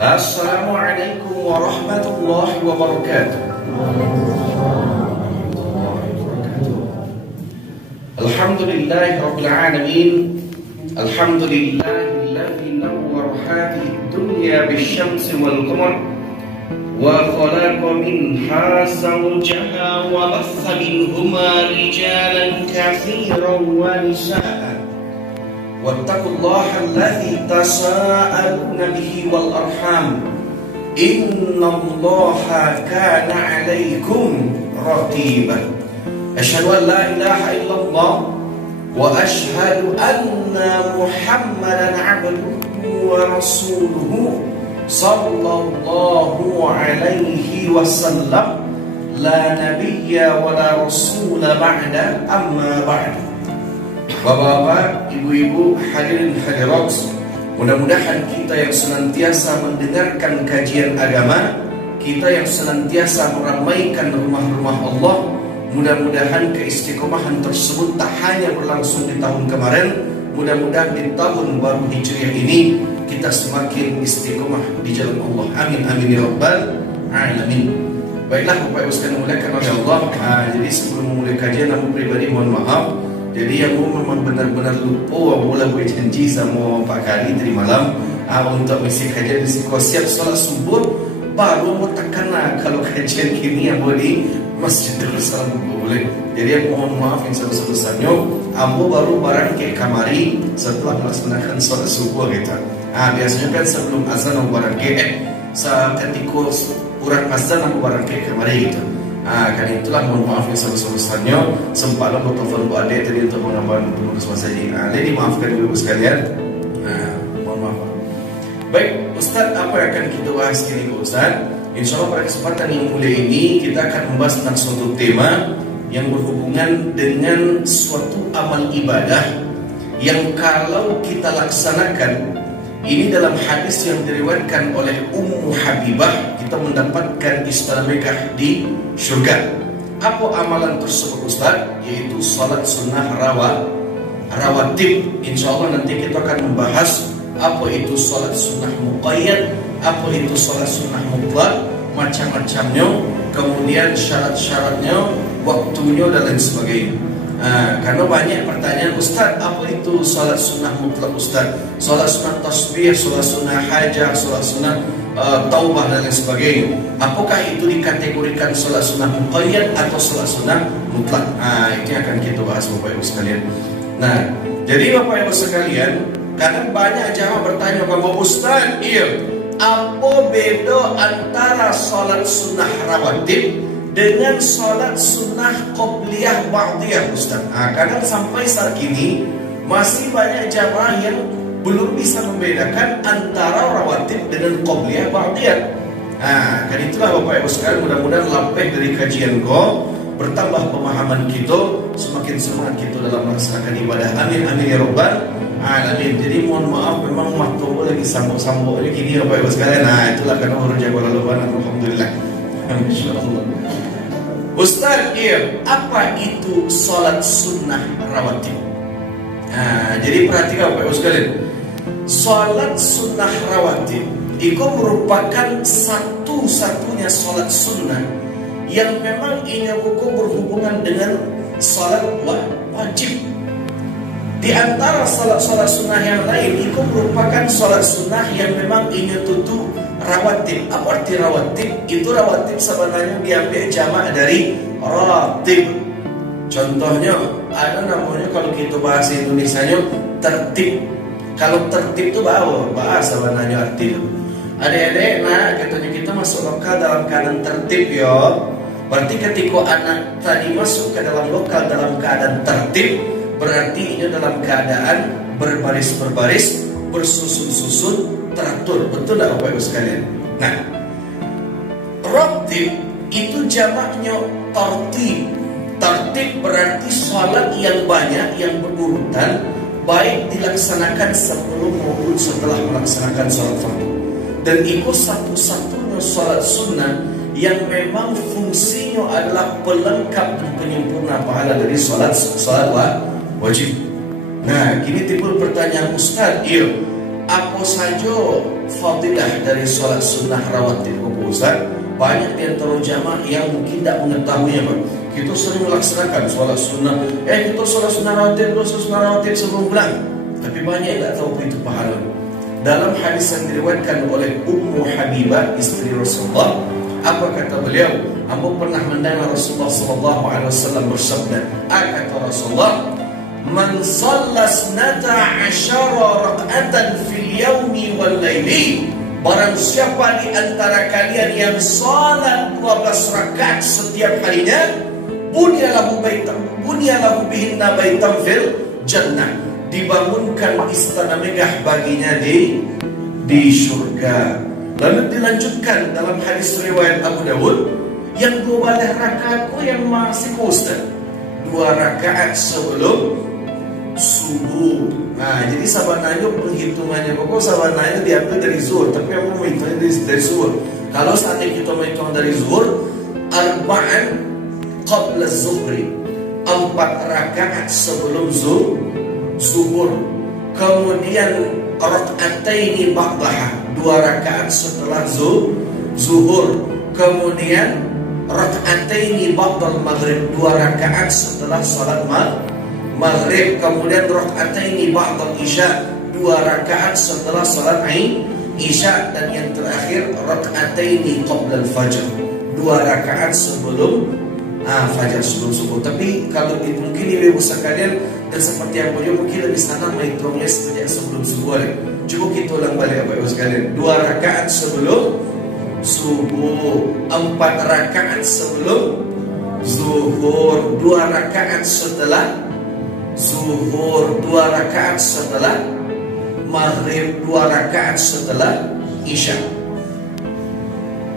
Assalamualaikum warahmatullahi wabarakatuh. Alhamdulillahi rabbil alamin. Alhamdulillahilladzi nawwara hadhihi dunya bisyamsi wal qamar wa khalaqa minha zawjaha wa bassa minhuma rijalan katsiran wa nisaa'a. Wattaqullaha alladzi tasaaluna bihi wal arham. Innallaha kana 'alaikum raqiba. Asyhadu an la ilaha illallah wa asyhadu anna Muhammadan 'abduhu wa rasuluhu sallallahu alaihi wasallam. La nabiyya wa la rasula ba'da, amma ba'du. Bapak-bapak, ibu-ibu, hadirin hadirat, mudah-mudahan kita yang senantiasa mendengarkan kajian agama, kita yang senantiasa meramaikan rumah-rumah Allah, mudah-mudahan keistiqomahan tersebut tak hanya berlangsung di tahun kemarin, mudah-mudahan di tahun baru Hijriah ini kita semakin istiqomah di jalan Allah. Amin amin ya rabbal alamin. Baiklah Bapak Ibu sekalian dimuliakan oleh Allah. Jadi sebelum memulai kajian, aku pribadi mohon maaf. Jadi yang memang benar-benar lupa, boleh berjanji sama Pak Kari tadi malam untuk misi kajian risiko siap solat subuh, baru mau tekan kalau kajian kini yang boleh Masjidil Salam boleh. Jadi aku mohon maaf yang sebesar-besarnya, aku baru barang ke kamari setelah melaksanakan solat subuh kita. Biasanya kan sebelum azan aku barang ke ketika kurang azan aku barang ke kamari gitu. Kan itulah mohon maaf yang sebesar-besarnya. Sempat lo telepon Bu Ade tadi untuk mengambil penugas masa ini. Jadi maafkan ibu sekalian. Mohon maaf. Baik, Ustaz, apa yang akan kita bahas kini Ustaz? Insya Allah pada kesempatan yang mulia ini kita akan membahas tentang suatu tema yang berhubungan dengan suatu amal ibadah yang kalau kita laksanakan, ini dalam hadis yang diriwayatkan oleh Ummu Habibah, kita mendapatkan istiqamah di surga. Apa amalan tersebut Ustaz? Yaitu salat sunnah rawatib. Insya Allah nanti kita akan membahas apa itu salat sunnah muqayyad, apa itu salat sunnah mutlak, macam-macamnya, kemudian syarat-syaratnya, waktunya dan lain sebagainya. Karena banyak pertanyaan, Ustaz, apa itu salat sunnah mutlak Ustaz? Salat sunnah tasbih, salat sunnah hajah, salat sunnah taubah dan lain sebagainya. Apakah itu dikategorikan salat sunnah muqayyad atau salat sunnah mutlak? Itu yang akan kita bahas Bapak Ibu sekalian. Nah, jadi Bapak Ibu sekalian, kadang banyak jamaah bertanya kepada Ustaz, apa beda antara salat sunnah rawatib dengan salat sunnah qobliyah ba'diyah Ustaz? Kadang sampai saat ini masih banyak jamaah yang belum bisa membedakan antara rawatib dengan qobliyah ba'diyah. Kan itulah Bapak Ibu sekalian, mudah-mudahan lapeh dari kajian ko bertambah pemahaman kita, semakin semangat kita dalam melaksanakan ibadah. Amin amin ya rabbal alamin. Jadi mohon maaf, memang makto lagi sambung-sambung ini kini Bapak Ibu sekalian. Itulah karena baru jago lalu alhamdulillah. Insyaallah. Ustaz, apa itu salat sunnah rawatib? Jadi perhatikan Bapak Ibu sekalian, salat sunnah rawatib itu merupakan satu-satunya salat sunnah yang memang ini berhubungan dengan salat wajib. Di antara salat-salat sunnah yang lain, itu merupakan salat sunnah yang memang ini tutup rawatib. Apa arti rawatib? Itu rawatib sebenarnya diambil jamak dari ratib. Contohnya ada namanya, kalau kita bahasa Indonesianya tertib. Kalau tertib itu bahasa sebenarnya arti itu. Adik-adik, katanya kita masuk lokal dalam keadaan tertib ya. Berarti ketika anak tadi masuk ke dalam lokal dalam keadaan tertib, berarti ini dalam keadaan berbaris-berbaris, bersusun-susun, teratur. Betul tak Bapak Ibu sekalian? Nah, ratib itu jamaknya tartib. Tartib berarti salat yang banyak, yang berurutan, baik dilaksanakan sebelum maupun setelah melaksanakan salat fardu. Dan itu satu-satunya salat sunnah yang memang fungsinya adalah pelengkap dan penyempurna pahala dari salat wajib. Nah, kini timbul pertanyaan, Ustaz, apa saja fadilah dari solat sunnah rawatib Bapak Ustaz? Banyak di antara jamaah yang mungkin tidak mengetahuinya, Pak. Kita sering melaksanakan solat sunnah, kita solat sunnah rawatib sebelum pulang. Tapi banyak yang tak tahu itu pahala. Dalam hadis yang diriwayatkan oleh Ummu Habibah, istri Rasulullah, apa kata beliau? Ambo pernah mendengar Rasulullah SAW bersabda, kata Rasulullah, "Man shalla 12 rak'atan fil yaumi wal laili." Barang siapa di antara kalian yang salat 12 rakaat setiap harinya, bunyalahu bihinna baitan fil jannah. Dibangunkan istana megah baginya di surga. Lalu dilanjutkan dalam hadis riwayat Abu Dawud, yang 12 rakaatku yang masih Ustaz, 2 rakaat sebelum subuh. Nah, jadi sabananya perhitungannya pokok sabananya diambil dari zuhur, tapi yang mau menghitungnya dari zuhur. Kalau seandainya kita menghitung dari zuhur, arba'an qabla zuhri, 4 rakaat sebelum zuhur. Kemudian rak'ataini ba'daha, 2 rakaat setelah zuhur. Kemudian rak'ataini ba'dal maghrib, 2 rakaat setelah salat maghrib. Kemudian rak'ataini ba'dal isya, 2 rakaat setelah salat isya. Dan yang terakhir rak'ataini qabla al-fajr, 2 rakaat sebelum fajar, sebelum subuh. Tapi kalau mungkin ibu sekalian dan seperti yang punya mungkin lebih senang menghitungnya sejak sebelum subuh. Coba kita ulang balik ibu sekalian. 2 rakaat sebelum subuh, 4 rakaat sebelum zuhur, 2 rakaat setelah zuhur, 2 rakaat setelah maghrib, 2 rakaat setelah isya.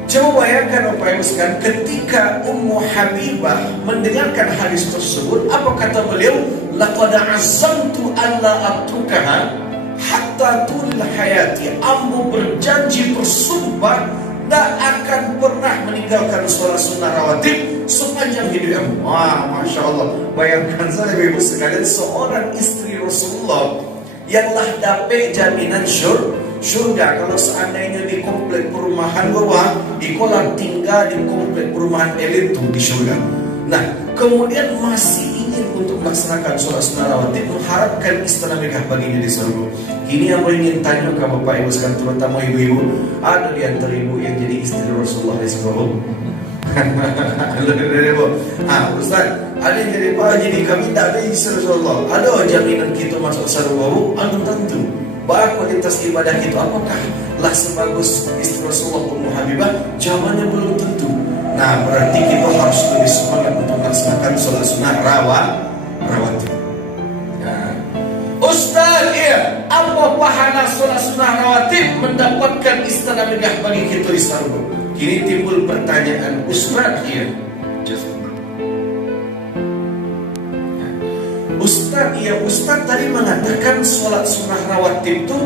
Coba bayangkan Bapak Ibu sekalian, ketika Ummu Habibah mendengarkan hadis tersebut, apa kata beliau? Laqad azamtu alla atrukaha hatta tul hayati. Ambo berjanji, bersumpah, tak akan pernah meninggalkan sholat sunnah rawatib sepanjang hidup kamu. Masya Allah. Bayangkan saja Ibu sekalian, seorang istri Rasulullah yang lah dapat jaminan surga. Kalau seandainya di komplek perumahan bawah, ikolah tinggal di komplek perumahan elit itu di surga. Nah, kemudian masih ingin untuk melaksanakan sholat sunnah rawatib, mengharapkan istana megah baginya di surga. Ini yang mau ingin tanya ke Bapak Ibu sekalian, terutama ibu-ibu. Ada di antara ibu yang jadi istri Rasulullah di surga? Ustaz, ada yang jadi jadi kami tak ada istri Rasulullah. Ada jaminan kita masuk surga? Belum tentu. Bahwa kualitas ibadah itu apakah lah sebagus istri Rasulullah Ummu Habibah? Jawabannya belum tentu. Nah, berarti kita harus lebih semangat untuk melaksanakan sholat sunnah rawatib. Ustaz, apa pahala sholat sunnah rawatib mendapatkan istana megah bagi kita di surga? Kini timbul pertanyaan, Ustaz, Ustaz tadi mengatakan sholat sunnah rawatib itu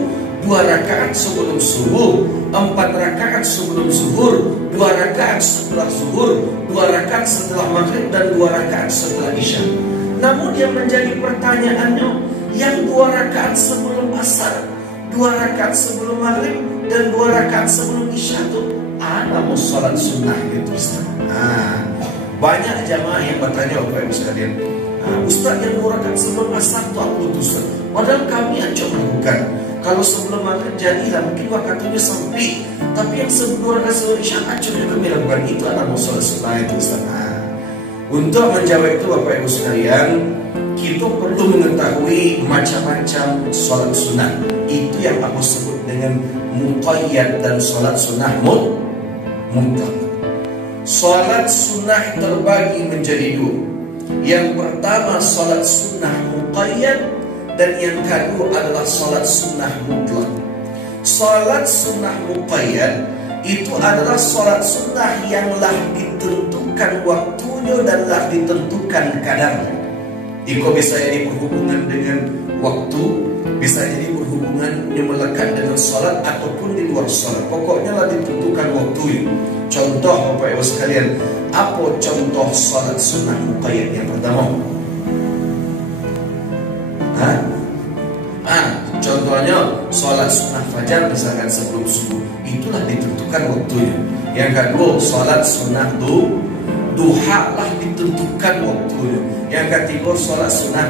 2 rakaat sebelum subuh, 4 rakaat sebelum zuhur, 2 rakaat setelah zuhur, 2 rakaat setelah maghrib, dan 2 rakaat setelah isya. Namun yang menjadi pertanyaannya, yang 2 rakaat sebelum asar, 2 rakaat sebelum maghrib, dan 2 rakaat sebelum isya itu ada mau sholat sunnah gitu Ustaz. Banyak jamaah yang bertanya Bapak Ibu sekalian, Ustaz yang 2 rakaat sebelum asar itu apa Ustaz? Padahal kami aja melakukan. Kalau sebelum maghrib jadilah mungkin waktunya sempit, tapi yang sebelum 2 rakaat sebelum isya aja juga melakukan. Itu adalah mau sholat sunnah itu Ustaz. Untuk menjawab itu Bapak Ibu sekalian, kita perlu mengetahui macam-macam sholat sunnah. Itu yang aku sebut dengan muqayyad dan sholat sunnah mutlak. Sholat sunnah terbagi menjadi 2. Yang pertama sholat sunnah muqayyad, dan yang kedua adalah sholat sunnah mutlak. Sholat sunnah muqayyad itu adalah sholat sunnah yang lah ditentukan waktunya dan lah ditentukan kadarnya. Iko bisa jadi berhubungan dengan waktu, bisa jadi berhubungan yang melekat dengan sholat ataupun di luar sholat. Pokoknya lah ditentukan waktu. Contoh Bapak Ibu sekalian, apa contoh sholat sunnah muqayyad yang pertama? Contoh contohnya sholat sunnah fajar misalkan sebelum subuh, itulah ditentukan waktunya. Yang kedua, sholat sunnah duha lah ditentukan waktunya. Yang ketiga, sholat sunnah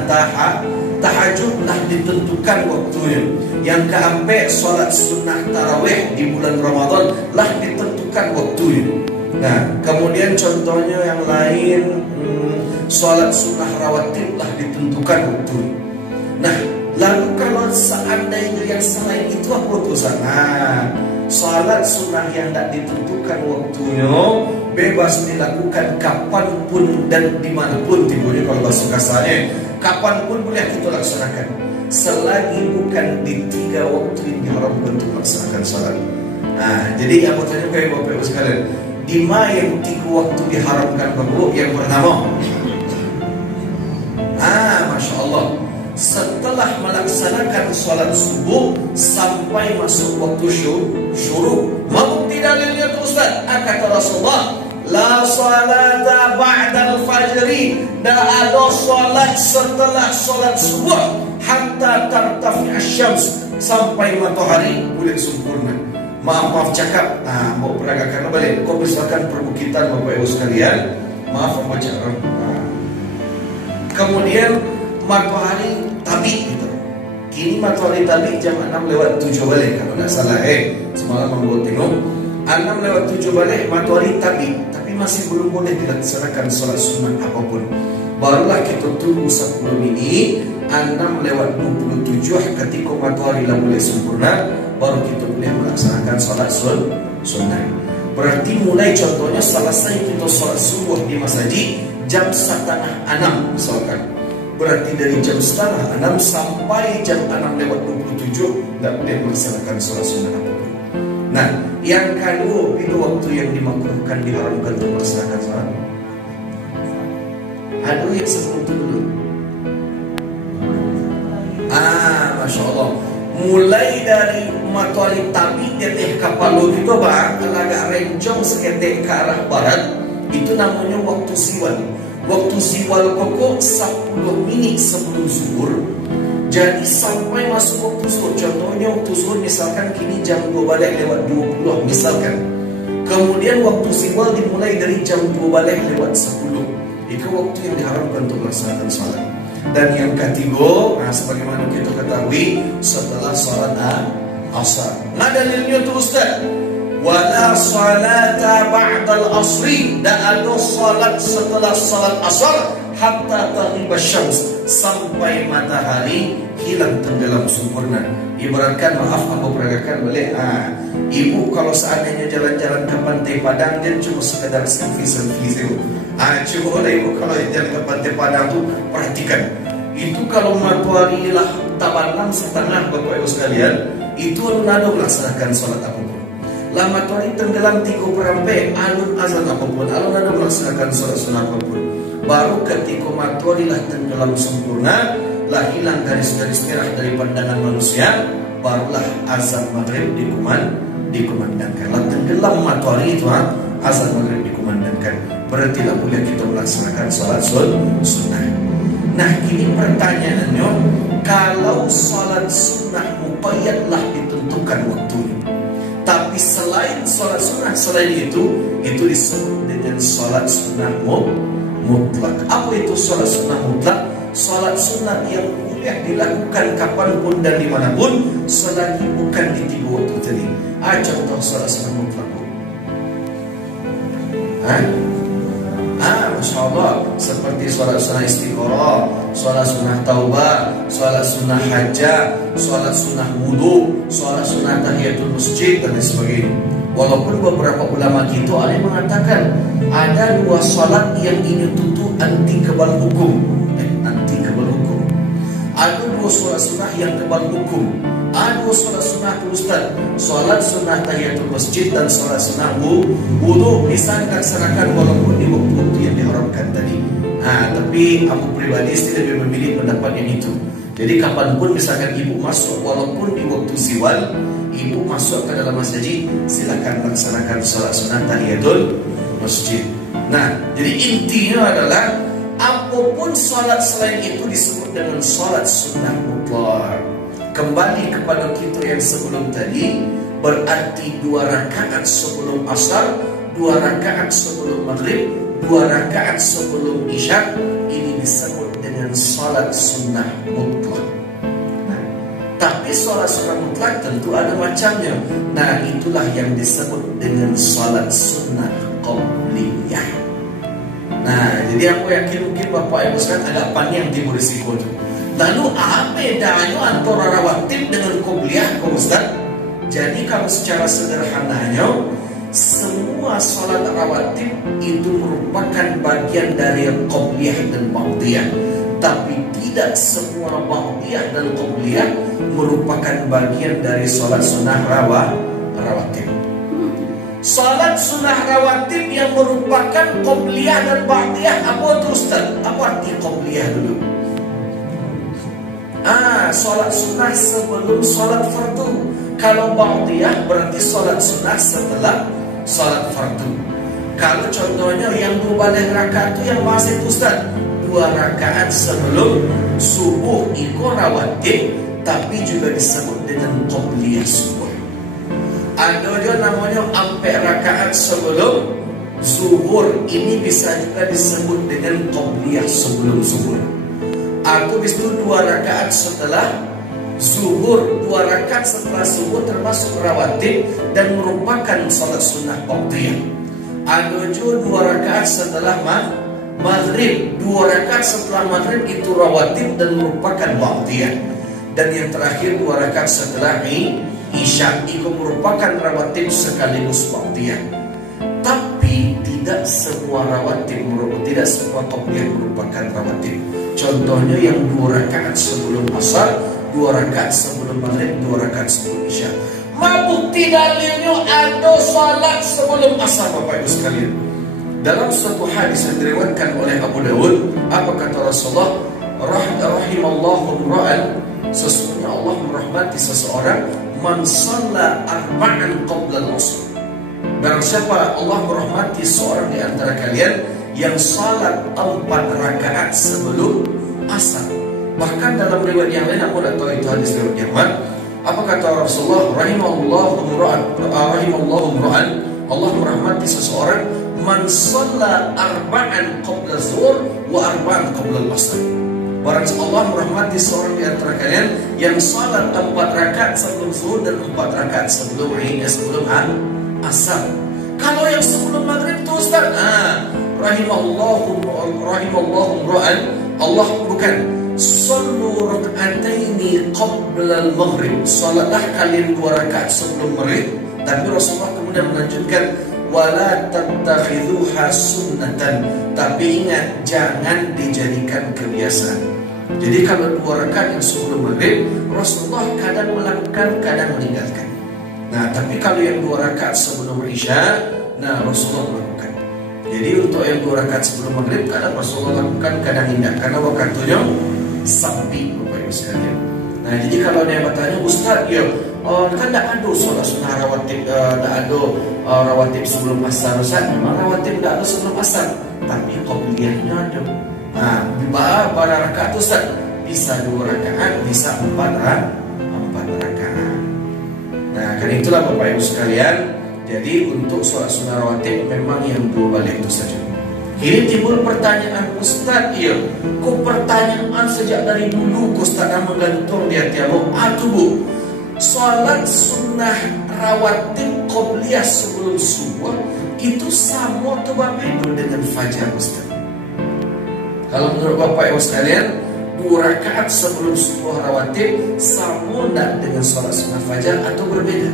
tahajud lah ditentukan waktunya. Yang keempat, sholat sunnah tarawih di bulan Ramadan lah ditentukan waktunya. Nah, kemudian contohnya yang lain, sholat sunnah rawatib lah ditentukan waktunya. Nah, lalu kalau seandainya yang selain itu apa utusan? Nah, sholat sunnah yang tidak ditentukan waktunya bebas dilakukan kapanpun dan dimanapun. Tibunya kalau bahasa kasarnya, kapanpun boleh kita laksanakan, selagi bukan di 3 waktu yang diharamkan untuk melaksanakan sholat. Nah, jadi apa tanya kayak bapak ibu sekalian, di mana yang 3 waktu diharamkan bapak? Yang pertama, masya Allah, setelah melaksanakan sholat subuh sampai masuk waktu syuruk. Mabukti dalilnya tu Ustaz, kata Rasulullah, la salata ba'dal fajri, tak ada sholat setelah sholat subuh hatta tartafi asyams, sampai matahari bulan sempurna. Maaf cakap, mau peragakan balik. Kau misalkan perbukitan bapak ibu sekalian, maaf mau cakap. Kemudian matahari tabik gitu. Kini matahari tabik jam 6:07 balik kalau tidak salah. Semalam membuat tengok 6:07 balik matahari tabik, tapi masih belum boleh dilaksanakan sholat sunnah apapun. Barulah kita tunggu 10 menit 6:27 ketika matahari lah boleh sempurna, baru kita boleh melaksanakan sholat sunnah. Berarti mulai contohnya selesai kita sholat subuh di masjid jam 5:30 misalkan. Berarti dari jam 5:30 sampai jam 6:27 tidak boleh melaksanakan sholat sunnah apapun. Nah, yang kedua, itu waktu yang dimakruhkan, diharamkan untuk melaksanakan sholat. Aduh, yang sebelum itu dulu. Masya Allah. Mulai dari matahari tabik di kapal itu bang, agak rencong seketik ke arah barat, itu namanya waktu siwal. Waktu siwal pokok 10 menit sebelum zuhur. Jadi sampai masuk waktu zuhur. Contohnya waktu zuhur misalkan kini jam 12:20 misalkan. Kemudian waktu siwal dimulai dari jam 12:10. Itu waktu yang diharamkan untuk melaksanakan salat. Dan yang ketiga, sebagaimana kita ketahui, setelah salat asar. Nah, dalilnya tu Ustaz, wala salata ba'dal asri, tak ada salat setelah salat asar hatta taghiba syams, sampai matahari hilang tenggelam sempurna. Ibaratkan, maaf aku peragakan balik, ibu kalau seandainya jalan-jalan ke Pantai Padang, dia cuma sekedar selfie-selfie. Coba ibu kalau jalan ke Pantai Padang tu perhatikan, itu kalau matahari lah tabanan setengah bapak ibu sekalian, itu ada melaksanakan salat apapun. Lah matahari tenggelam 3/4, alun azan apapun, alun ada melaksanakan salat sunnah apapun. Baru ketika matahari lah tenggelam sempurna, lah hilang garis-garis merah dari pandangan manusia, barulah azan maghrib dikumandangkan. Lah tenggelam matahari itu, azan maghrib dikumandangkan. Berarti lah boleh kita melaksanakan salat sunnah. Nah, ini pertanyaannya, kalau salat sunnah muqayyad lah ditentukan waktunya, tapi selain salat sunnah, selain itu disebut dengan salat sunnah mutlak. Apa itu salat sunnah mutlak? Salat sunnah yang boleh dilakukan kapanpun dan dimanapun, selagi bukan di 3 waktu tadi. Contoh salat sunnah mutlak. Masya Allah, seperti sholat sunnah istikharah, sholat sunnah taubah, sholat sunnah hajjah, sholat sunnah wudu, sholat sunnah tahiyatul masjid, dan sebagainya. Walaupun beberapa ulama kita ada yang mengatakan ada 2 sholat yang ini tutup anti kebal hukum. Ada 2 sholat sunnah yang kebal hukum. Ada 2 sholat sunnah Ustaz, sholat sunnah tahiyatul masjid dan sholat sunnah wudu bisa dilaksanakan walaupun di waktu-waktu yang diharamkan tadi. Tapi aku pribadi lebih memilih pendapat yang itu. Jadi kapanpun misalkan ibu masuk, walaupun di waktu siwal, ibu masuk ke dalam masjid, silakan laksanakan sholat sunnah tahiyatul masjid. Nah, jadi intinya adalah apapun sholat selain itu disebut dengan sholat sunnah mutlak. kembali kepada kita yang sebelum tadi, berarti 2 rakaat sebelum asar, 2 rakaat sebelum maghrib, 2 rakaat sebelum isya, ini disebut dengan salat sunnah mutlak. Nah, tapi salat sunnah mutlak tentu ada macamnya. Nah, itulah yang disebut dengan salat sunnah qabliyah. Nah, jadi aku yakin mungkin Bapak Ibu sekalian agak panjang timur risiko itu. Lalu apa bedanya antara rawatib dengan qabliyah, Ustaz? Jadi kalau secara sederhananya, semua salat rawatib itu merupakan bagian dari qabliyah dan ba'diyah. Tapi tidak semua ba'diyah dan qabliyah merupakan bagian dari salat sunnah rawatib. Salat sunnah rawatib yang merupakan qabliyah dan ba'diyah apa itu Ustaz? Apa arti qabliyah dulu? Salat sunnah sebelum salat fardu. Kalau ba'diyah berarti salat sunnah setelah salat fardu. Kalau contohnya yang 2 rakaat itu yang masih Ustaz, 2 rakaat sebelum subuh itu rawatib, tapi juga disebut dengan qabliyah subuh. Ada juga namanya 4 rakaat sebelum zuhur, ini bisa juga disebut dengan qabliyah sebelum zuhur. Atau bis itu 2 rakaat setelah zuhur, 2 rakaat setelah zuhur termasuk rawatib dan merupakan salat sunnah ba'diyah. Ada juga 2 rakaat setelah maghrib, 2 rakaat setelah maghrib itu rawatib dan merupakan ba'diyah. Dan yang terakhir 2 rakaat setelah isya itu merupakan rawatib sekaligus ba'diyah. Tapi tidak semua rawatib, tidak semua qabliyah merupakan rawatib. Contohnya yang 2 rakaat sebelum asar, 2 rakaat sebelum maghrib, 2 rakaat sebelum isya. Bukti dalilnya ada salat sebelum asar, Bapak Ibu sekalian. Dalam suatu hadis yang diriwayatkan oleh Abu Dawud, apa kata Rasulullah? Rahimallahu imra'an, sesungguhnya Allah merahmati seseorang, man shalla arba'an qabla al-asr. Barang siapa Allah merahmati seorang di antara kalian yang salat 4 rakaat sebelum asar. Bahkan dalam riwayat yang lain, aku tidak tahu itu hadis riwayat yang mana, apa kata Rasulullah? Rahimallahu imra'an, Allah merahmati seseorang, man shalla arba'an qabla zuhur wa arba'an qabla al-asr. Barang Allah merahmati seorang di antara kalian yang salat 4 rakaat sebelum zuhur dan 4 rakaat sebelum asar. Kalau yang sebelum maghrib itu Ustaz, rahimallahu imra'an, Allah bukan sallu rak'ataini qabla al-maghrib, salatlah kalian 2 rakaat sebelum maghrib. Tapi Rasulullah kemudian melanjutkan, wala tattakhidhuha sunnatan, tapi ingat jangan dijadikan kebiasaan. Jadi kalau 2 rakaat yang sebelum maghrib, Rasulullah kadang melakukan, kadang meninggalkan. Nah, tapi kalau yang 2 rakaat sebelum isya, nah Rasulullah melakukan. Jadi untuk yang 2 rakaat sebelum maghrib, kadang Rasulullah lakukan, kadang tidak, karena waktunya sampai, Bapak Ibu sekalian. Nah, jadi kalau dia bertanya, Ustaz, ya kan tidak ada sholat sunnah rawatib, tidak ada rawatib sebelum asar. Ustaz, memang rawatib tidak ada sebelum asar, tapi qabliyahnya ada. Nah, berapa rakaat Ustaz? Bisa 2 rakaat, bisa 4 rakaat. Nah, karena itulah Bapak Ibu sekalian, jadi untuk sholat sunnah rawatib memang yang 2 balik itu saja. Kini timbul pertanyaan, Ustaz, iya, kok pertanyaan sejak dari dulu Ustaz menggantung di hati aku, Bu, sholat sunnah rawatib qabliyah sebelum subuh itu sama tuh Bapak Ibu dengan fajar Ustaz? Kalau menurut Bapak Ibu sekalian, 2 rakaat sebelum subuh rawatib sama tidak dengan sholat sunnah fajar atau berbeda?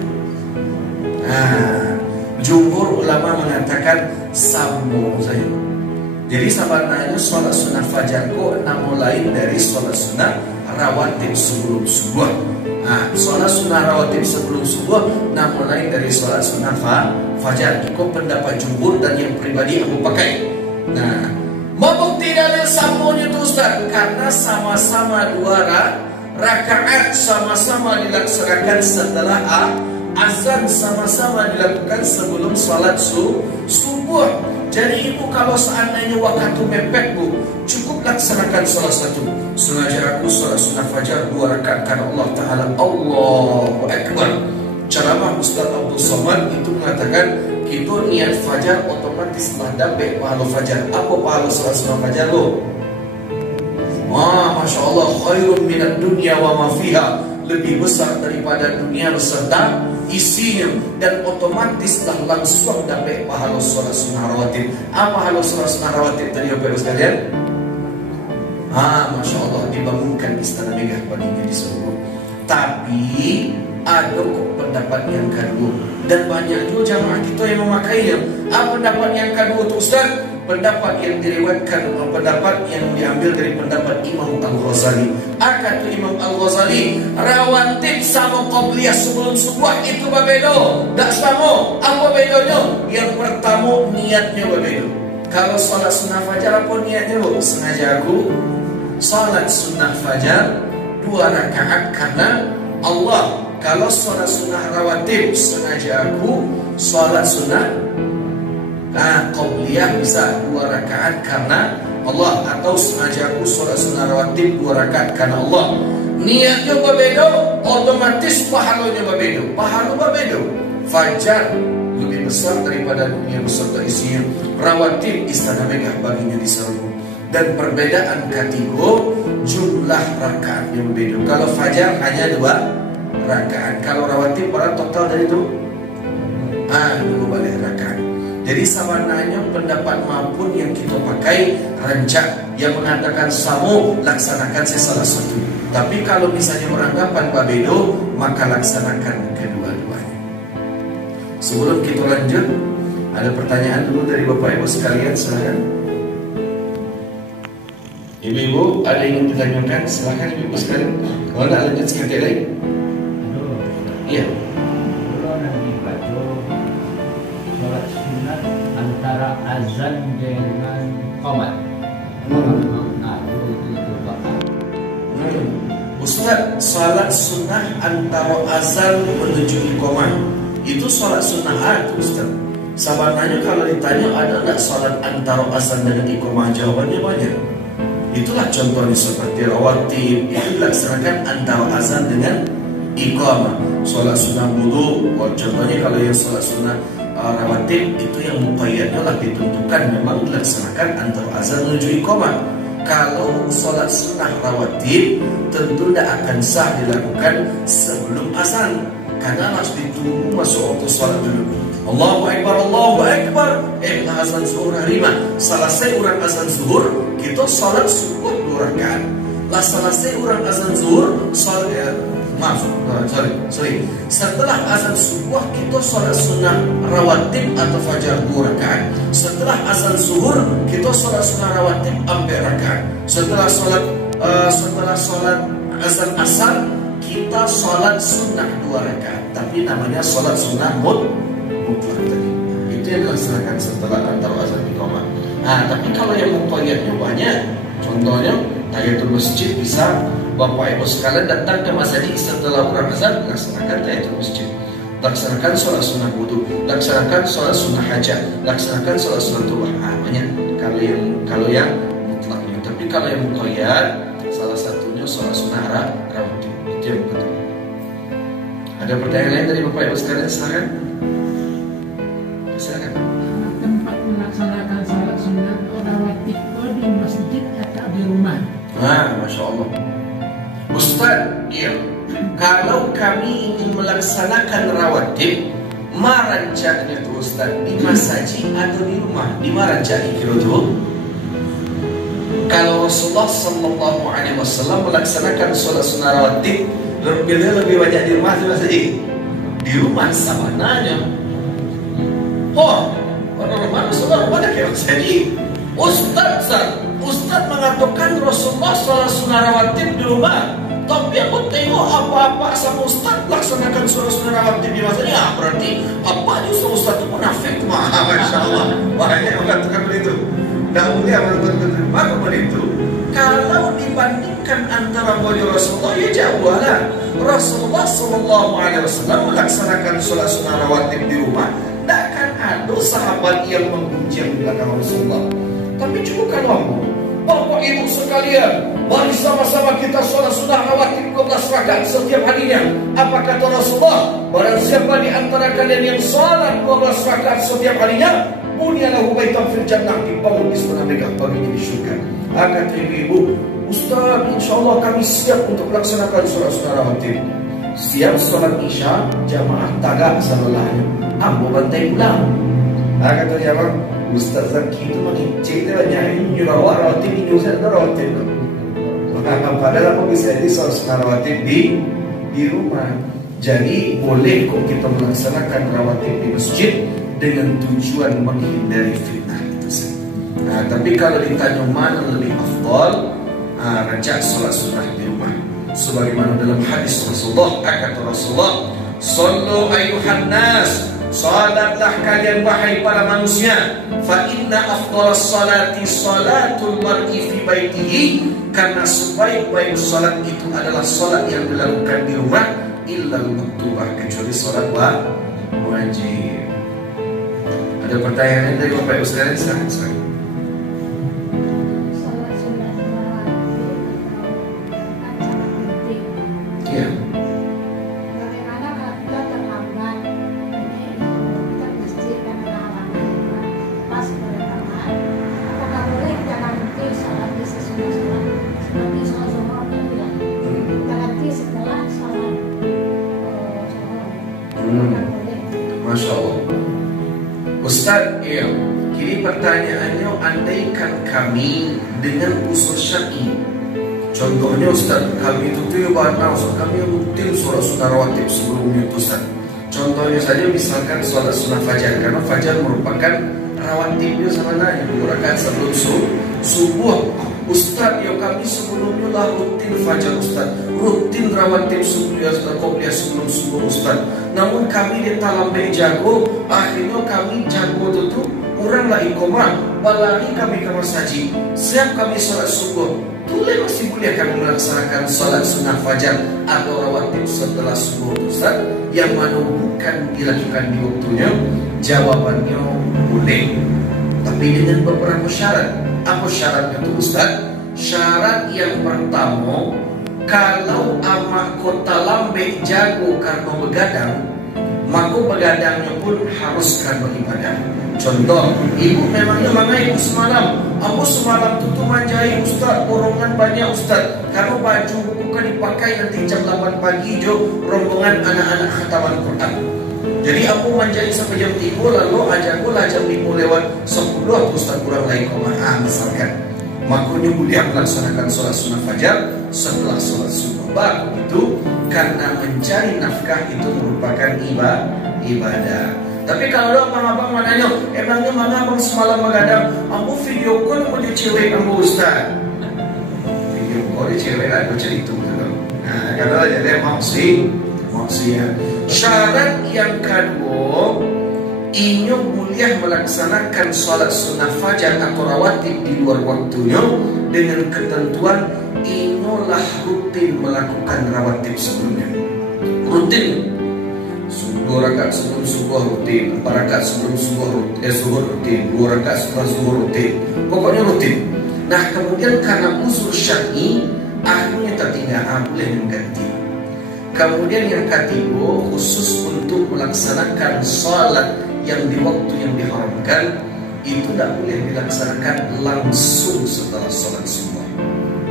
Nah, jumhur ulama mengatakan sama saja. Jadi sebenarnya sholat sunnah fajar kok nama lain dari sholat sunnah rawatib sebelum subuh. Nah, sholat sunnah rawatib sebelum subuh nama lain dari sholat sunnah fajar. Itu pendapat jumhur dan yang pribadi aku pakai. Nah, membukti dalil samunya itu Ustaz, karena sama-sama 2 rakaat, sama-sama dilaksanakan setelah azan, sama-sama dilakukan sebelum sholat subuh. Jadi ibu kalau seandainya waktu mepet bu, cukup laksanakan salah satu. Sengaja aku salat sunnah fajar 2 rakaat karena Allah Ta'ala. Allahu Akbar. Ceramah Ustaz Abdul Somad itu mengatakan kita niat fajar otomatis telah dapat pahala fajar. Apa pahala salat sunnah fajar lo? Masya Allah, khairun minat dunia wa ma fiha. Lebih besar daripada dunia beserta isinya, dan otomatis telah langsung dapat pahala salat sunnah rawatib. Apa pahala salat sunnah rawatib tadi Bapak Ibu sekalian? Masya Allah, dibangunkan istana megah baginya di surga. Tapi ada kok pendapat yang kedua, dan banyak juga jamaah kita yang memakainya. Apa pendapat yang kedua tu Ustaz? Pendapat yang diriwayatkan, pendapat yang diambil dari pendapat Imam Al-Ghazali. Akan tu Imam Al-Ghazali, rawatib sama qabliyah sebelum subuh itu berbeza. Tak sama. Apa bedanya? Yang pertama, niatnya berbeza. Kalau salat sunnah fajar, apa niatnya? Sengaja aku salat sunnah fajar 2 rakaat karena Allah. Kalau salat sunnah rawatib, sengaja aku salat sunnah qabliyah bisa 2 rakaat karena Allah, atau sengaja aku salat sunnah rawatib 2 rakaat karena Allah. Niatnya berbeza, otomatis pahalanya berbeza. Pahala berbeza. Fajar lebih besar daripada dunia beserta isinya. Rawatib istana megah baginya di surga. Dan perbedaan ketiga, jumlah rakaatnya berbeza. Kalau fajar hanya 2 rakaat, kalau rawatib pada total dari itu 2 balik rakaat. Jadi sebenarnya pendapat maupun yang kita pakai rancak yang mengatakan sama, laksanakan salah satu. Tapi kalau misalnya beranggapan berbeda, maka laksanakan kedua-duanya. Sebelum kita lanjut, ada pertanyaan dulu dari Bapak Ibu sekalian, silakan. Ibu-ibu ada yang ditanyakan, silakan ibu-ibu sekalian. Kalau nak lanjut sekali lagi. Iya. Antara azan dengan qomat. Ustaz, salat sunnah antara azan menuju iqamah itu salat sunnah Ustaz. Sebenarnya kalau ditanya ada tak salat antara azan dengan iqamah, jawabannya banyak. Itulah contohnya seperti rawatib itu dilaksanakan antara azan dengan iqamah. Salat sunnah wudu, contohnya kalau yang salat sunnah rawatib itu yang muqayyadnya lah ditentukan memang dilaksanakan antara azan menuju iqamah. Kalau solat sunnah rawatib tentu tidak akan sah dilakukan sebelum azan, karena harus ditunggu masuk waktu solat dulu. Allahu Akbar, Allahu Akbar. Azan zuhur harima. Selesai orang azan zuhur, kita solat subuh 2 rakaat. Lah selesai orang azan zuhur, setelah azan subuh kita salat sunnah rawatib atau fajar 2 rakaat. Setelah azan zuhur kita salat sunnah rawatib 4 rakaat. Setelah salat azan asar kita salat sunnah 2 rakaat. Tapi namanya salat sunnah mutlak tadi. Itu yang dilaksanakan setelah antara azan iqamah. Tapi kalau yang muqayyadnya banyak, contohnya tahiyatul masjid bisa Bapak Ibu sekalian datang ke masjid setelah orang azan, laksanakan tahiyatul masjid, laksanakan sholat sunnah wudu, laksanakan sholat sunnah hajat, laksanakan sholat sunnah duha. Banyak kalau yang mutlaknya. Tapi kalau yang muqayyad, salah satunya sholat sunnah rawatib. Itu yang betul. Ada pertanyaan lain dari Bapak Ibu sekalian? Silakan. Silakan. Tempat melaksanakan sholat sunnah rawatib di masjid atau di rumah? Masya Allah. Ustaz, iya. Kalau kami ingin melaksanakan rawatib, marancaknya itu Ustaz di masjid atau di rumah? Di marancaknya kira tu. Kalau Rasulullah Sallallahu Alaihi Wasallam melaksanakan sholat sunnah rawatib, lebih banyak di rumah atau masjid? Di rumah sama nanya. Orang-orang Rasulullah pada kira masjid. Ustaz mengatakan Rasulullah sholat sunnah rawatib di rumah. Tapi aku tengok apa-apa sama Ustaz laksanakan sholat sunnah rawatib di masjid. Berarti apa justru Ustaz itu munafik. Masya Allah. Banyak mengatakan begitu. Tidak mulia melakukan maka begitu. Kalau dibandingkan antara wajah Rasulullah, ya jauh lah. Rasulullah Sallallahu Alaihi Wasallam melaksanakan sholat sunnah rawatib di rumah. Tidak akan ada sahabat yang menguji di belakang Rasulullah. Tapi cuba kalau Bapak Ibu sekalian, mari sama-sama kita sholat sunnah rawatib 12 rakaat setiap harinya. Apa kata Rasulullah? Barang siapa di antara kalian yang sholat 12 rakaat setiap harinya, bunyalahu baitan fil jannah, dibangun istana megah baginya di surga. Kata ibu-ibu, Ustaz, insyaAllah kami siap untuk melaksanakan sholat sunnah rawatib. Siap sholat isya, jamaah tagak salahnya. Ambo bantai pulang. Kata jamaah, Ustaz Zaki itu mengicik dia banyak juga rawatib ini Ustaz rawatib. Padahal apa bisa jadi sholat rawatib di rumah. Jadi boleh kok kita melaksanakan rawatib di masjid dengan tujuan menghindari fitnah itu saja. Nah, tapi kalau ditanya mana lebih afdal, rajak sholat sunnah di rumah. Sebagaimana dalam hadis Rasulullah, kata Rasulullah, "Sallu ayyuhan nas, salatlah kalian wahai para manusia, fa inna afdalas salati salatul mar'i fi baitihi." Karena sebaik-baik salat itu adalah salat yang dilakukan di rumah, illal maktubah, kecuali salat wajib. Ada pertanyaan dari Bapak Ibu sekalian? Silakan. Masya Allah. Ustaz, ya, kini pertanyaannya, andaikan kami dengan usul syar'i, contohnya Ustaz, kami itu mana Ustaz, kami rutin sholat sunnah rawatib sebelumnya Ustaz. Contohnya saja misalkan sholat sunnah fajar, karena fajar merupakan rawatibnya sebenarnya 2 rakaat sebelum subuh. Ustaz, ya kami sebelumnya lah rutin fajar Ustaz, rutin rawatib subuh qobliyah sebelum subuh Ustaz. Namun kami di talambe jago, akhirnya kami jago itu kurang lah iqamah, balani kami ke masjid. Siap kami sholat subuh, boleh masih boleh kami melaksanakan sholat sunnah fajar atau rawatib setelah subuh Ustaz, yang mana bukan dilakukan di waktunya? Jawabannya boleh, tapi dengan beberapa syarat. Apa syaratnya itu Ustaz? Syarat yang pertama, kalau amak kota lambe jago karena begadang, maka begadangnya pun harus karena ibadah. Contoh, ibu memangnya mana ibu semalam? Aku semalam tuh manjai Ustaz, borongan banyak Ustaz, karena baju bukan dipakai nanti jam 8 pagi jo rombongan anak-anak khataman Quran. Jadi aku manjai sampai jam 3, lalu ajakulah jam 5 lewat 10 Ustaz kurang lagi misalkan. Makanya mulia melaksanakan sholat sunnah fajar setelah sholat subuh. Baru itu karena mencari nafkah itu merupakan ibadah. Tapi kalau ada abang-abang mananya, emangnya mana abang semalam begadang? Aku video call mau jadi cewek kamu Ustaz. Video call dia cewek lah, macam itu. Nah, kalau jadi maksudnya syarat yang kedua, inyo mulia melaksanakan sholat sunnah fajar atau rawatib di luar waktunya dengan ketentuan inyolah rutin melakukan rawatib sebelumnya. Rutin 2 rakaat sebelum subuh rutin, 4 rakaat sebelum zuhur rutin, 2 rakaat setelah zuhur rutin. Pokoknya rutin. Nah, kemudian karena usul syar'i akhirnya tertinggal, boleh mengganti. Kemudian yang ketiga, khusus untuk melaksanakan salat yang di waktu yang diharamkan, itu tidak boleh dilaksanakan langsung setelah salat subuh.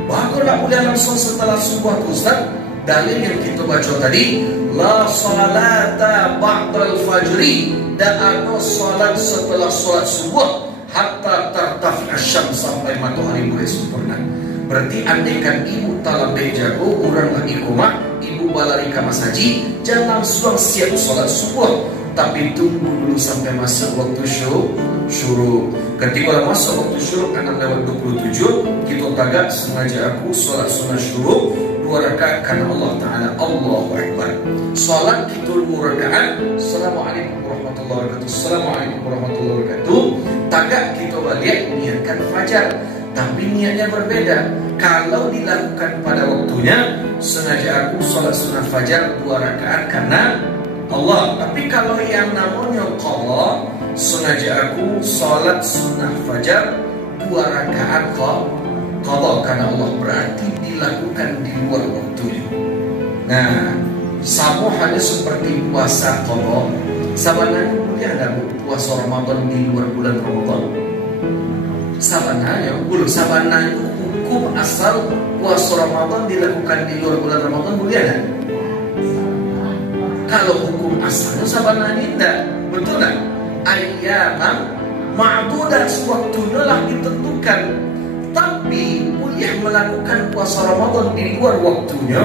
Bahkan tidak boleh langsung setelah subuh Ustaz. Dalil yang kita baca tadi, la salata ba'dal fajri, dan ada salat setelah salat subuh hatta tartafi asyams, sampai matahari mulai sempurna. Berarti andaikan ibu talambe jago, orang lah iqamah, ibu balari ke masjid, jangan langsung siap salat subuh, tapi tunggu dulu sampai masuk waktu syuruk. Ketika masuk waktu syuruk 6:27, kita tagak sengaja aku salat sunnah syuruk 2 rakaat karena Allah Ta'ala. Allahu Akbar. Salat kita 2 rakaat. Assalamualaikum warahmatullahi wabarakatuh. Assalamualaikum warahmatullahi wabarakatuh. Tagak kita balik niatkan fajar, tapi niatnya berbeda. Kalau dilakukan pada waktunya, sengaja aku salat sunnah fajar 2 rakaat karena Allah. Tapi kalau yang namanya qadha, sengaja aku sholat sunnah fajar 2 rakaat qadha karena Allah, berarti dilakukan di luar waktunya. Nah, sama halnya seperti puasa qadha, sebenarnya boleh ada puasa Ramadan di luar bulan Ramadan? Sebenarnya hukum asal puasa Ramadan dilakukan di luar bulan Ramadan boleh ada? Kalau hukum asalnya sebenarnya tidak, betul tak? Ayyaman ma'dudat, waktunya lah ditentukan. Tapi boleh melakukan puasa Ramadan di luar waktunya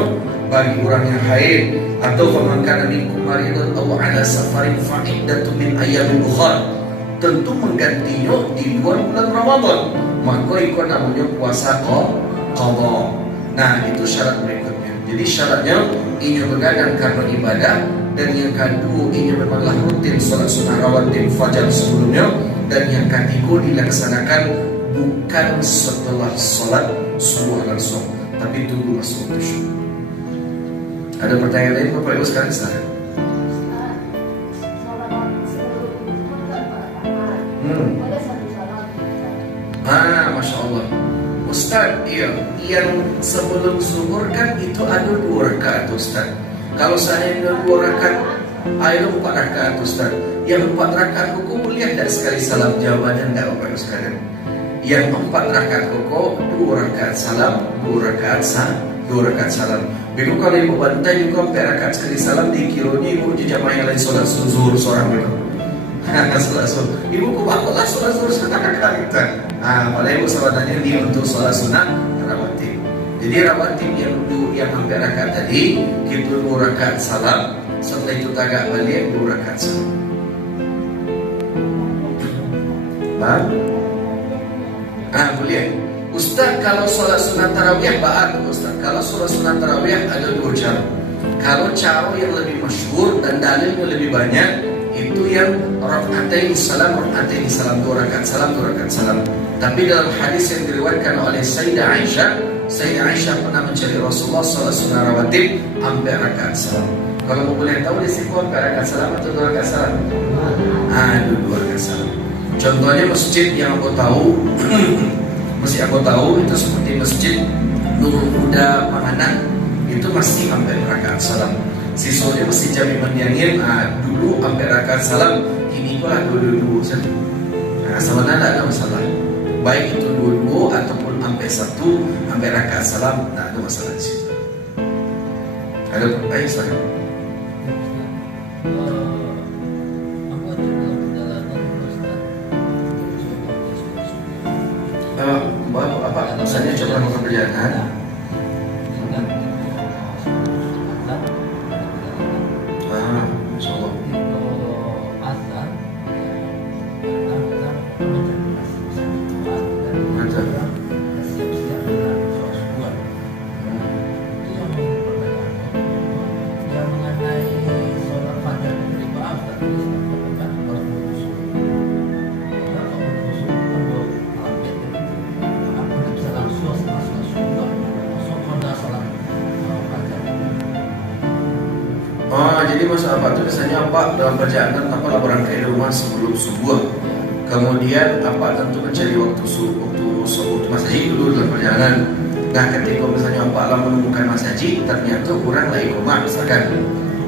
bagi orang yang haid atau faman kana minkum maridan aw ala safarin fa iddatun min ayyamin ukhra, tentu menggantinya di luar bulan Ramadan, maka itu namanya puasa qadha. Nah, itu syarat berikutnya. Jadi syaratnya ini begadang karena ibadah, dan yang kedua ini memanglah rutin sholat sunnah rawatib fajar sebelumnya, dan yang ketiga dilaksanakan bukan setelah sholat subuh langsung, tapi tunggu masuk waktu syukur. Ada pertanyaan lain Bapak Ibu sekalian? Silakan. Masya Allah Ustaz, iya, yang sebelum zuhur kan itu ada 2 rakaat Ustaz. Kalau saya ada 2 rakaat, ada 4 rakaat Ustaz. Yang 4 rakaat hukum boleh tidak sekali salam? Jawabannya tidak Bapak Ibu sekalian. Yang 4 rakaat hukum 2 rakaat salam, 2 rakaat salam. Begitu kalau ibu bantai juga 4 rakaat sekali salam, dikiranya ibu jamaah yang lain sholat zuhur seorang begitu. Sholat zuhur, ibu kok bakal sholat zuhur sekali kita. Pada ibu sebenarnya dia untuk sholat sunnah rawatib. Jadi rawatib yang 4 rakaat tadi, kita 2 rakaat salam, setelah itu tagak balik 2 rakaat salam. Boleh. Ustaz, kalau sholat sunat tarawih Ustaz, kalau sholat sunat tarawih ada 2 cara. Kalau cara yang lebih masyhur dan dalilnya lebih banyak, itu yang rakaatain salam, 2 rakaat salam, 2 rakaat salam. Tapi dalam hadis yang diriwayatkan oleh Sayyidah Aisyah pernah mencari Rasulullah sholat sunat rawatib 4 rakaat salam. Kalau mau boleh tahu risiko 4 rakaat salam atau 2 rakaat salam? 2 rakaat salam. Contohnya masjid yang aku tahu itu seperti masjid Nurul Huda Panganan, itu masih 4 rakaat salam. Sisanya masih Jami Mendiangin, dulu 4 rakaat salam, ini pula 2 saja. Sebenarnya tidak ada masalah, baik itu 2 ataupun sampai 1 rakaat salam, tidak ada masalah di situ. Ada pertanyaan saya? Apa misalnya coba melakukan perjalanan? Insya Allah. Jadi masa apa itu biasanya apa dalam perjalanan apa berangkat dari rumah sebelum subuh, kemudian apa tentu mencari waktu Mas Haji dulu dalam perjalanan. Nah, ketika misalnya apa lah menemukan Mas Haji, ternyata orang lagi iqamah misalkan.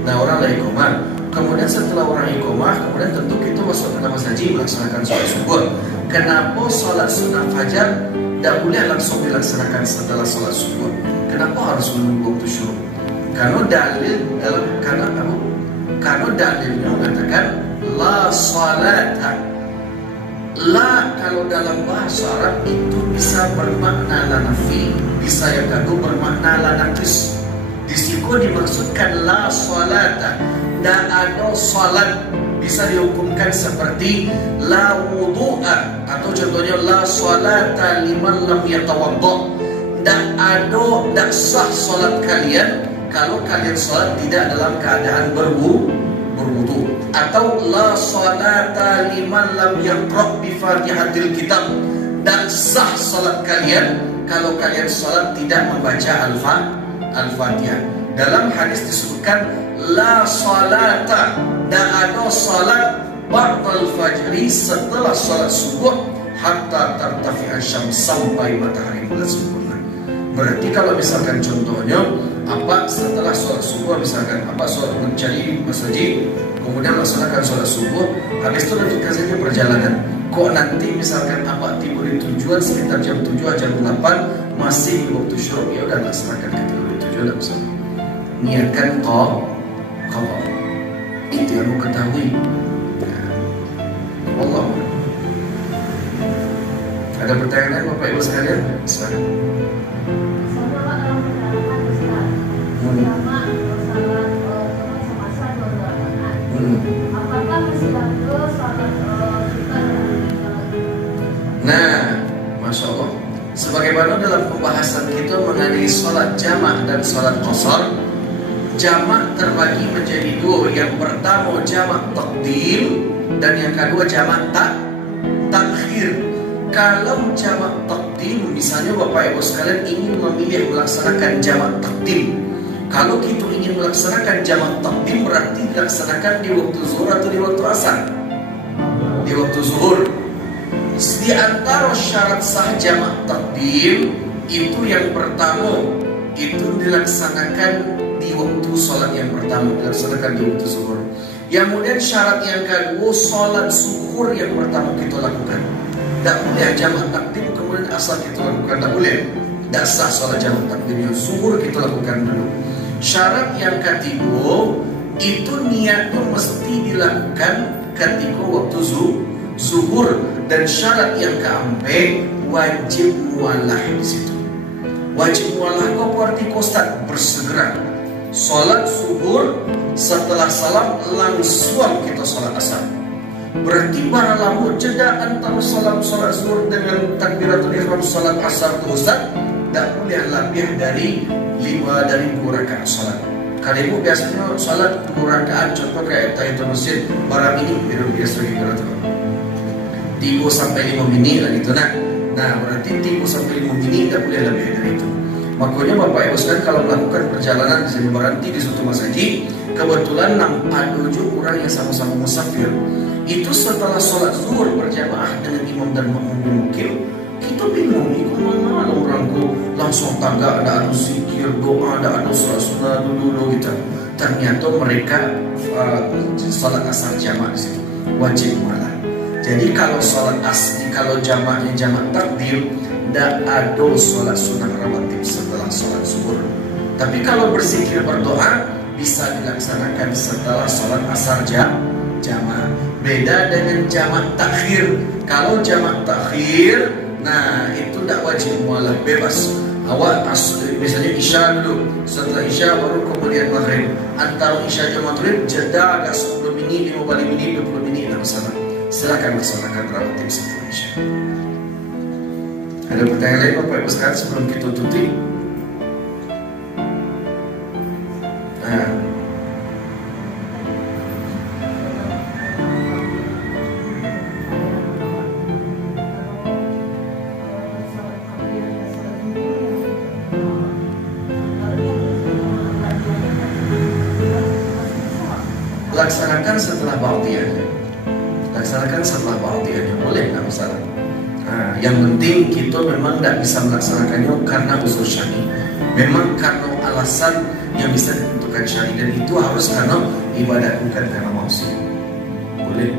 Nah, orang lagi iqamah, kemudian setelah orang iqamah, kemudian tentu kita masuk ke Mas Haji melaksanakan sholat subuh. Kenapa sholat sunnah fajar tidak boleh langsung dilaksanakan setelah sholat subuh? Kenapa harus menunggu waktu syuruk? Karena dalilnya mengatakan la salata. La kalau dalam bahasa Arab itu bisa bermakna la nafi, bisa yang kedua bermakna la naqis. Di situ dimaksudkan la salata, tidak ada salat. Bisa dihukumkan seperti la wudu'a, atau contohnya la salata liman lam yatawadda. Tidak sah salat kalian kalau kalian sholat tidak dalam keadaan berwudu. Atau la salata liman lam yaqra' bi Fatihatil Kitab, dan sah sholat kalian kalau kalian sholat tidak membaca Al-Fatihah. Dalam hadis disebutkan la salata, tidak ada sholat ba'dal fajri, setelah salat subuh, hatta tartafi'a syams, sampai matahari bulan sempurna. Berarti kalau misalkan contohnya apa setelah sholat subuh, misalkan apa sholat mencari masjid, kemudian melaksanakan sholat subuh, habis itu lanjutkan saja perjalanan. Kok nanti misalkan apa tiba di tujuan sekitar jam 7 jam 8 masih di waktu syuruk, ya udah laksanakan ketika di tujuan, tidak usah niatkan qada. Itu yang mau ketahui. Allah. Ada pertanyaan Bapak Ibu sekalian? Silakan. Nah, Masya Allah, sebagaimana dalam pembahasan kita mengenai sholat jamak dan sholat qasar, jamak terbagi menjadi dua. Yang pertama jamak takdim, dan yang kedua jamak takhir. Kalau jamak takdim, misalnya Bapak Ibu sekalian ingin memilih melaksanakan jamak takdim. Kalau kita ingin melaksanakan jamak takdim, berarti dilaksanakan di waktu zuhur atau di waktu asar? Di waktu zuhur. Di antara syarat sah jamak takdim itu yang pertama, itu dilaksanakan di waktu sholat yang pertama, dilaksanakan di waktu zuhur. Yang kemudian syarat yang kedua, sholat zuhur yang pertama kita lakukan. Tidak boleh jamak takdim kemudian asar kita lakukan, tidak boleh. Tidak sah sholat jamak takdim, yang zuhur kita lakukan dulu. Syarat yang ketiga, itu niatnya mesti dilakukan ketika waktu zuhur. Dan syarat yang keempat, wajib mualah di situ. Wajib mualah kau berarti Ustaz bersegera. Salat zuhur, setelah salam langsung kita salat asar. Berarti para lama jeda antara salat zuhur dengan takbiratul ihram salat asar itu Ustaz, tidak boleh lebih dari 2 rakaat salat. Kalau ibu biasanya salat 2 rakaat, contoh kayak tahiyatul masjid, barang ini biasa gitu. 3 sampai 5 menit lah gitu. Nah berarti 3 sampai 5 menit tidak boleh lebih dari itu. Makanya Bapak Ibu sekalian kalau melakukan perjalanan di berhenti di suatu masjid, kebetulan ada juga orang yang sama-sama musafir, itu setelah sholat zuhur berjamaah dengan imam dan makmum mungkin kita bingung itu mana orangku langsung tangga ada zikir doa ada sholat sunnah dulu gitu. Ternyata mereka sholat asar jamaah di situ wajib mualah. Jadi kalau sholat asli, kalau jamaknya jamak takdim, tidak ada sholat sunnah rawatib setelah sholat zuhur. Tapi kalau berzikir berdoa bisa dilaksanakan setelah sholat asar jamaah. Beda dengan jamak takhir. Kalau jamak takhir, nah itu tidak wajib mualah, bebas. Awak misalnya isya dulu, setelah isya baru kemudian maghrib. Antara isya dan maghrib jeda agak 10 menit, 15 menit, 20 menit, tidak masalah. Silakan laksanakan rawatib setelah isya. Ada pertanyaan lain Bapak Ibu sekalian sebelum kita tutup? Laksanakan setelah ba'diyahnya. Laksanakan setelah ba'diyahnya, boleh, tidak masalah. Yang penting kita memang tidak bisa melaksanakannya karena usul syar'i. Memang karena alasan yang bisa ditentukan syar'i, dan itu harus karena ibadah, bukan karena maksiat. Boleh.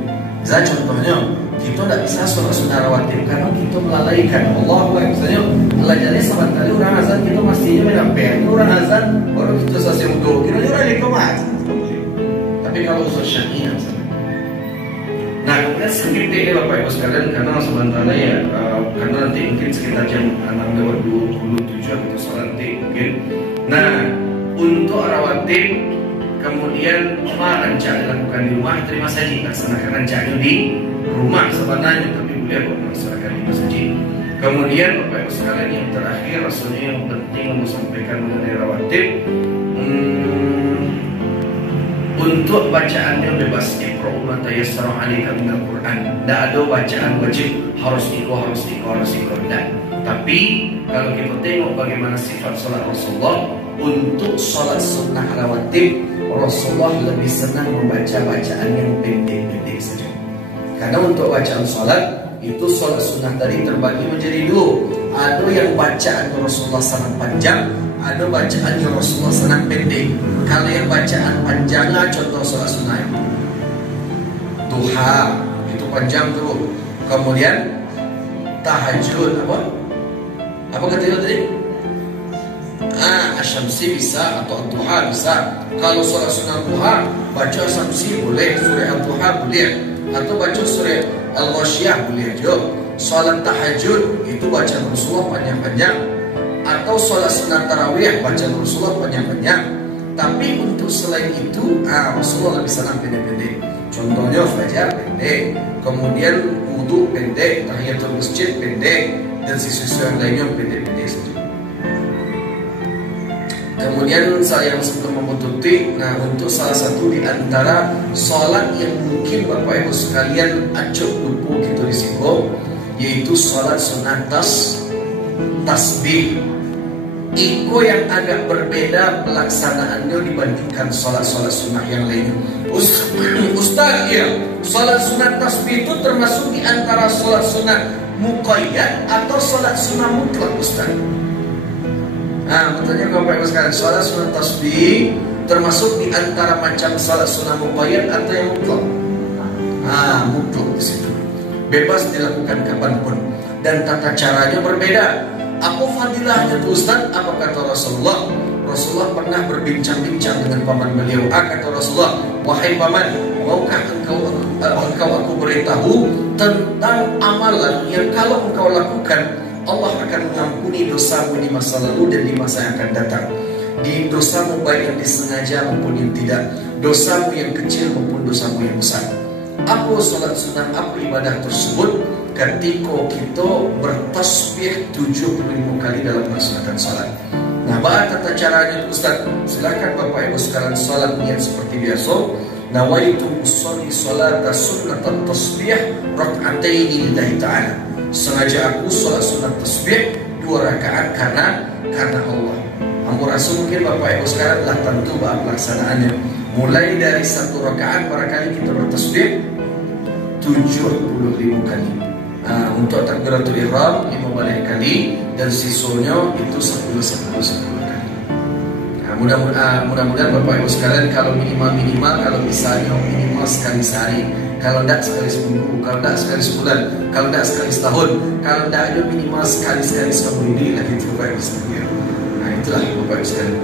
Saya contohnya, kita tidak bisa sholat sunnah rawatib karena kita melalaikan Allah. Misalnya Allah jadi sahabat kali orang azan kita mestinya menampak. Ini orang azan baru kita selesai wudhu. Kira-kira orang likomat. Tapi kalau usul syar'i, nah kemudian sedikit ini Bapak Ibu sekalian, karena sementara ya karena nanti mungkin sekitar jam 6:27 kita sholat nanti mungkin. Nah untuk rawatib kemudian apa rencana dilakukan di rumah, terima saja laksanakan rencananya di rumah sebenarnya, tapi boleh melaksanakan di masjid. Kemudian Bapak Ibu sekalian yang terakhir, rasanya yang penting untuk sampaikan mengenai rawatib, untuk bacaannya bebas. Iqra'u ma tayassara 'alaika minal Qur'an. Tidak ada bacaan wajib harus ikut. Tidak. Tapi kalau kita tengok bagaimana sifat salat Rasulullah, untuk salat sunnah rawatib Rasulullah lebih senang membaca bacaan yang pendek-pendek saja. Karena untuk bacaan salat itu salat sunnah tadi terbagi menjadi dua. Ada yang bacaan Rasulullah sangat panjang, ada bacaan Rasulullah sangat pendek. Kalau yang bacaan panjangnya contoh salat sunnah duha itu panjang tuh. Kemudian tahajud apa katanya tadi? Asyamsi bisa atau duha bisa. Kalau salat sunnah duha baca asyamsi boleh, surah duha boleh, atau baca surah al-ghasyiyah boleh juga. Salat tahajud itu bacaan Rasulullah panjang-panjang, atau salat sunat tarawih bacaan Rasulullah panjang-panjang. Tapi untuk selain itu Rasulullah lebih senang pendek-pendek. Contohnya fajar pendek, kemudian wudu pendek, tahiyatul masjid pendek, dan sisi-sisi yang lainnya pendek-pendek saja. Kemudian saya sebelum memututi, untuk salah satu di antara salat yang mungkin Bapak Ibu sekalian acuk lupa gitu risiko, yaitu salat sunat tasbih. Iko yang agak berbeda pelaksanaannya dibandingkan salat-salat sunnah yang lainnya. Ustaz, ya, salat sunat tasbih itu termasuk di antara salat sunat muqayyad atau salat sunnah mutlak, Ustaz? Betulnya Bapak Ibu sekalian, salat sunat tasbih termasuk di antara macam salat sunnah muqayyad atau yang mutlak? Mutlak di situ. Bebas dilakukan kapanpun dan tata caranya berbeda. Apa fadilahnya itu Ustaz? Apa kata Rasulullah? Rasulullah pernah berbincang-bincang dengan paman beliau. Kata Rasulullah, wahai paman, maukah engkau aku beritahu tentang amalan yang kalau engkau lakukan Allah akan mengampuni dosamu di masa lalu dan di masa yang akan datang. Di dosamu baik yang disengaja maupun yang tidak, dosamu yang kecil maupun dosamu yang besar. Apa salat sunnah, apa ibadah tersebut? Ketika kita bertasbih 75 kali dalam melaksanakan salat. Tata caranya Ustaz, silakan Bapak Ibu sekarang salat niat seperti biasa. Nawaitu usolli salata sunnat tasbih rak'ataini lillahi ta'ala. Sengaja aku salat sunat tasbih 2 rakaat karena Allah. Rasul mungkin Bapak Ibu sekarang telah tentu bahwa pelaksanaannya. Mulai dari 1 rakaat barangkali kita bertasbih 75 kali. Untuk takbiratul ihram 15 kali dan sisanya itu 10 kali. Mudah-mudahan Bapak Ibu sekalian kalau minimal kalau misalnya minimal sekali sehari, kalau tidak sekali seminggu, kalau tidak sekali sebulan, kalau tidak sekali setahun, kalau tidak ada minimal sekali seumur ini lah itu Bapak Ibu sekalian. Itulah Bapak Ibu sekalian.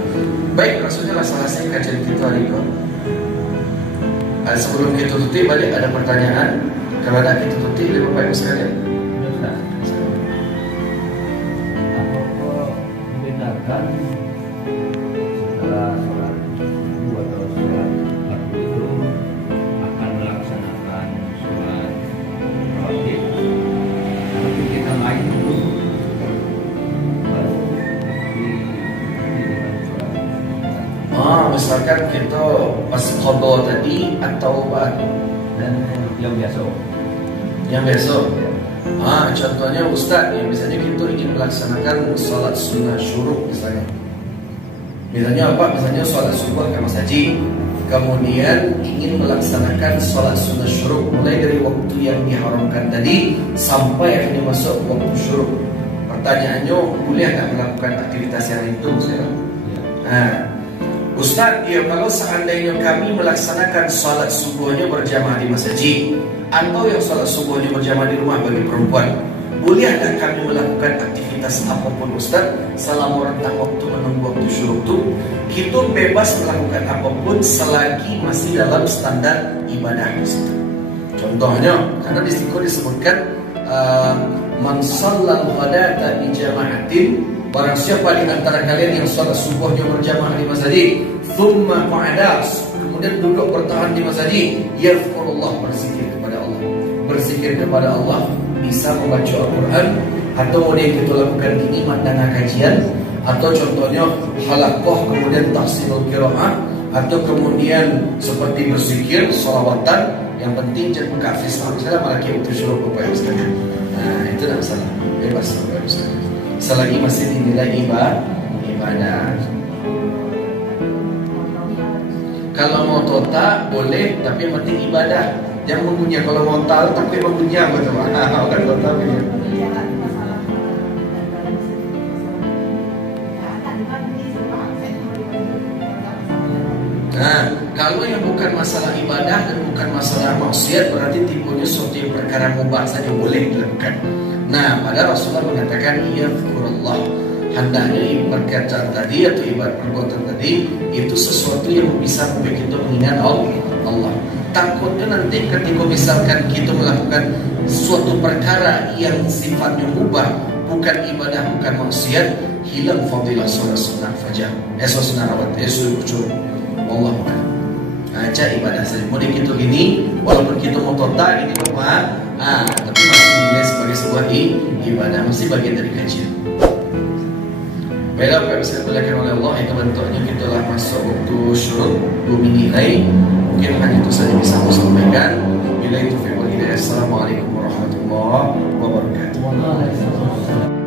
Baik, rasanya selesai kajian kita hari ini. Sebelum kita tutup balik ada pertanyaan. Kalau ada kita tutup oleh Bapak Ibu sekalian. Apakah membedakan setelah sholat subuh atau sholat maghrib itu akan melaksanakan sholat rawatib, tapi kita main dulu baru dengan sholat. Misalkan kita pas qadha tadi atau dan yang biasa. Contohnya Ustaz, ya misalnya kita ingin melaksanakan sholat sunnah syuruk misalnya. Misalnya apa? Misalnya sholat subuh ke Mas Haji. Kemudian ingin melaksanakan sholat sunnah syuruk mulai dari waktu yang diharamkan tadi sampai akhirnya masuk waktu syuruk. Pertanyaannya, boleh nggak melakukan aktivitas yang itu? Ustaz, ya kalau seandainya kami melaksanakan sholat subuhnya berjamaah di masjid atau yang sholat subuhnya berjamaah di rumah bagi perempuan, boleh nggak kami melakukan aktivitas apapun Ustaz selama rentang waktu menunggu waktu syuruk itu? Kita bebas melakukan apapun selagi masih dalam standar ibadah di situ. Contohnya, karena di situ disebutkan man shallal ghadata bi jama'atin, barang siapa di antara kalian yang sholat subuhnya berjamaah di masjid, thumma qa'ada, kemudian duduk bertahan di masjid, yazkurullah, berzikir kepada Allah, bisa membaca Al-Quran, atau kemudian kita lakukan ini mendengar kajian, atau contohnya halaqah kemudian tahsinul qiraah, atau kemudian seperti berzikir, sholawatan. Yang penting jangan buka Facebook saja malah kita syuruh Bapak Ibu sekalian. Itu tidak masalah, bebas Bapak Ibu sekalian selagi masih dinilai ibadah. Kalau mau total boleh, tapi yang penting ibadah. Jangan mengunyah, kalau ngontal takut mengunyah betul. Kan ngontal ya. Nah, kalau yang bukan masalah ibadah dan bukan masalah maksiat, berarti tipunya suatu yang perkara mubah saja boleh dilakukan. Nah, pada Rasulullah mengatakan yadhkurullah, hendaknya perkataan tadi atau ibadah perbuatan tadi itu sesuatu yang bisa membuat kita mengingat Allah. Takutnya nanti ketika misalkan kita melakukan suatu perkara yang sifatnya mubah, bukan ibadah, bukan maksiat, hilang fadilah sholat sunnah fajar, sholat sunnah rawat, sholat Allah. Aja ibadah saja. Mau kita gini, walaupun kita mau total gini Bapak, tapi masih dinilai sebagai sebuah ibadah, masih bagian dari kajian. Baiklah, apa yang bisa dilakukan oleh Allah itu bentuknya kita telah masuk waktu syurut 2 minggu lagi. Mungkin hanya itu saja bisa aku sampaikan. Bila itu firman hidayah. Assalamualaikum warahmatullahi wabarakatuh.